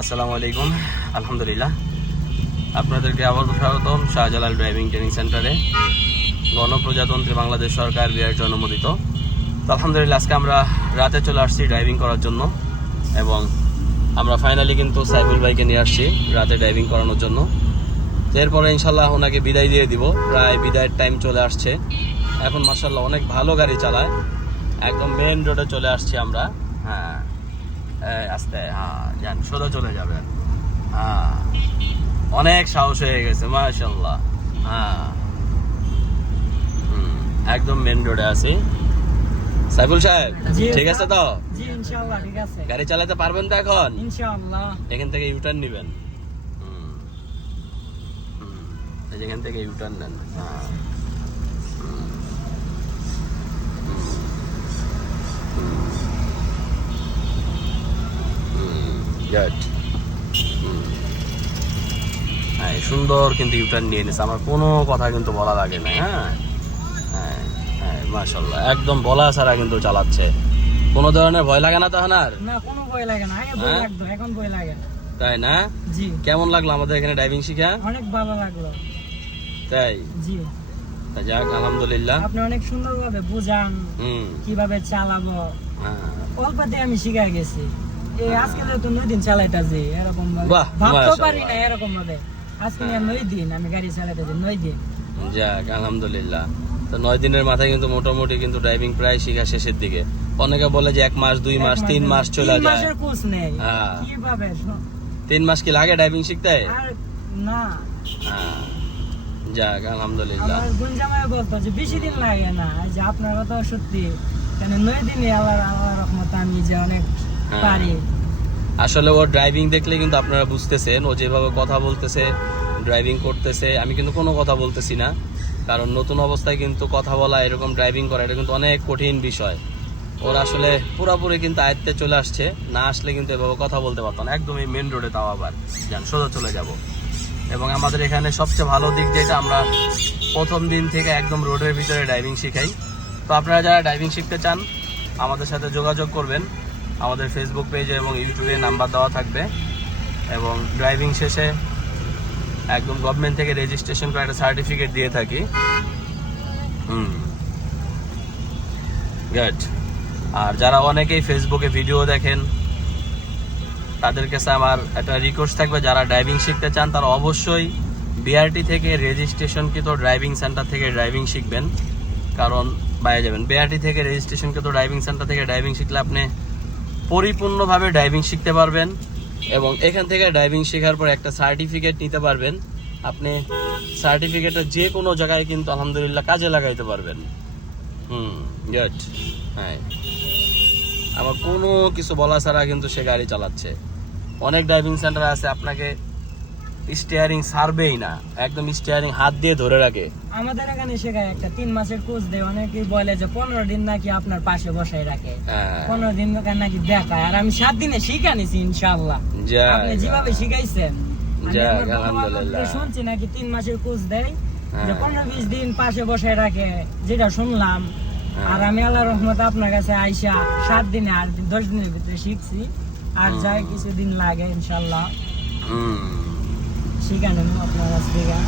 আসসালামু আলাইকুম। আলহামদুলিল্লাহ, আপনাদেরকে আবার স্বাগতম শাহজালাল ড্রাইভিং ট্রেনিং সেন্টারে। গণপ্রজাতন্ত্রী বাংলাদেশ সরকার বিআরটি অনুমোদিত। তো আলহামদুলিল্লাহ, আজকে আমরা রাতে চলে আসছি ড্রাইভিং করার জন্য এবং আমরা ফাইনালি কিন্তু সাইফুল ভাইকে নিয়ে আসছি রাতে ড্রাইভিং করানোর জন্য। এরপরে ইনশাল্লাহ ওনাকে বিদায় দিয়ে দিব। প্রায় বিদায়ের টাইম চলে আসছে। এখন মাশাআল্লাহ অনেক ভালো গাড়ি চালায়। একদম মেন রোডে চলে আসছি আমরা। হ্যাঁ, আস্তে, হ্যাঁ যান, সোজা চলে যাবেন। হ্যাঁ, অনেক সাহস হয়ে গেছে মাশাআল্লাহ। হ্যাঁ, একদম মেন রোডে আছি। সাইফুল সাহেব ঠিক আছে তো? জি ইনশাআল্লাহ ঠিক আছে। গাড়ি চালাতে পারবেন তো এখন? ইনশাআল্লাহ। এখান থেকে ইউটার্ন নেবেন। এখান থেকে ইউটার্ন নেন। হ্যাঁ, সুন্দর কিন্তু ইউটার্ন নিয়ে নিছে, আমার কোনো কথা কিন্তু বলা লাগে না। হ্যাঁ হ্যাঁ হ্যাঁ, মাশাআল্লাহ একদম বলা ছাড়া কিন্তু চালাচ্ছে। কোনো ধরনের ভয় লাগে না তখন আর? না, কোনো ভয় লাগে না। আগে ভয় লাগতো, এখন ভয় লাগে না। তাই না? জি। কেমন লাগলো আমাদের এখানে ড্রাইভিং শিখা? অনেক ভালো লাগলো। তাই? জি। যাক আলহামদুলিল্লাহ। আপনি অনেক সুন্দরভাবে বুঝান কিভাবে চালাবো। অল্পতে আমি শিখে গেছি। এই আজকে তো 9 দিন চালাইতাছি এরকম ভাবে। ভাবতে পারি না এরকম ভাবে। আজকে 9 দিন আমি গাড়ি চালাইতাছি, 9 দিন। যাক আলহামদুলিল্লাহ। তো 9 দিনের মাথায় কিন্তু মোটামুটি কিন্তু ড্রাইভিং প্রায় শিখা শেষের দিকে। অনেকে বলে যে 1 মাস 2 মাস 3 মাস চলে যায়। 3 মাসের কোর্স নেই। কিভাবে? 3 মাস কি লাগে ড্রাইভিং শিখতে? আর না। যাক আলহামদুলিল্লাহ। আমার গুঞ্জামায় বলতো যে বেশি দিন লাগে না। যে আপনারা তো সত্যি কেন 9 দিনে আল্লাহর রহমতে আমি যে অনেক পারি। আসলে ওর ড্রাইভিং দেখলে কিন্তু আপনারা বুঝতেছেন, ও যেভাবে কথা বলতেছে, ড্রাইভিং করতেছে। আমি কিন্তু কোনো কথা বলতেছি না, কারণ নতুন অবস্থায় কিন্তু কথা বলা, এরকম ড্রাইভিং করা এটা কিন্তু অনেক কঠিন বিষয়। ওর আসলে পুরোপুরি কিন্তু আয়ত্তে চলে আসছে। না আসলে কিন্তু এভাবে কথা বলতে পারতো না। একদম এই মেন রোডে, তাও আবার যান, সোজা চলে যাব। এবং আমাদের এখানে সবচেয়ে ভালো দিক যেটা, আমরা প্রথম দিন থেকে একদম রোডের ভিতরে ড্রাইভিং শিখাই। তো আপনারা যারা ড্রাইভিং শিখতে চান আমাদের সাথে যোগাযোগ করবেন। আমাদের ফেসবুক পেজে এবং ইউটিউবে নাম্বার দেওয়া থাকবে। এবং ড্রাইভিং শেষে একদম গভর্নমেন্ট থেকে রেজিস্ট্রেশন করে একটা সার্টিফিকেট দিয়ে থাকি। গুড। আর যারা অনেকেই ফেসবুকে ভিডিও দেখেন, তাদের কাছে আমার একটা রিকোয়েস্ট থাকবে, যারা ড্রাইভিং শিখতে চান তারা অবশ্যই বিআরটি থেকে রেজিস্ট্রেশনকৃত ড্রাইভিং সেন্টার থেকে ড্রাইভিং শিখবেন। কারণ বাইরে যাবেন, বিআরটি থেকে রেজিস্ট্রেশনকৃত ড্রাইভিং সেন্টার থেকে ড্রাইভিং শিখলে আপনি পরিপূর্ণভাবে ড্রাইভিং শিখতে পারবেন। এবং এখান থেকে ড্রাইভিং শেখার পর একটা সার্টিফিকেট নিতে পারবেন। আপনি সার্টিফিকেটটা যে কোনো জায়গায় কিন্তু আলহামদুলিল্লাহ কাজে লাগাইতে পারবেন। গুড। হ্যাঁ, আমার কোনো কিছু বলা ছাড়া কিন্তু সে গাড়ি চালাচ্ছে। অনেক ড্রাইভিং সেন্টার আছে আপনাকে স্টিয়ারিং ছাড়বেই না, একদম স্টিয়ারিং হাত দিয়ে ধরে রাখে। আমাদের এখানে শেখায় একটা 3 মাসের কোর্স দেয়। অনেকেই বলে যে 15 দিন নাকি আপনার পাশে বসায় রাখে। 15 দিন নাকি দেখায়। আর আমি 7 দিনে শিখা নিছি ইনশাআল্লাহ। আপনি যেভাবে শিখাইছেন আলহামদুলিল্লাহ। শুনছি নাকি 3 মাসের কোর্স দেয়, যে 15-20 দিন পাশে বসায় রাখে, যেটা শুনলাম। আর আমি আল্লাহর রহমতে আপনার কাছে আইসা 7 দিনে আর 10 দিনের ভিতরে শিখছি। আর যাই কিছুদিন লাগে ইনশাআল্লাহ শিখা নেব আপনার কাছ থেকে।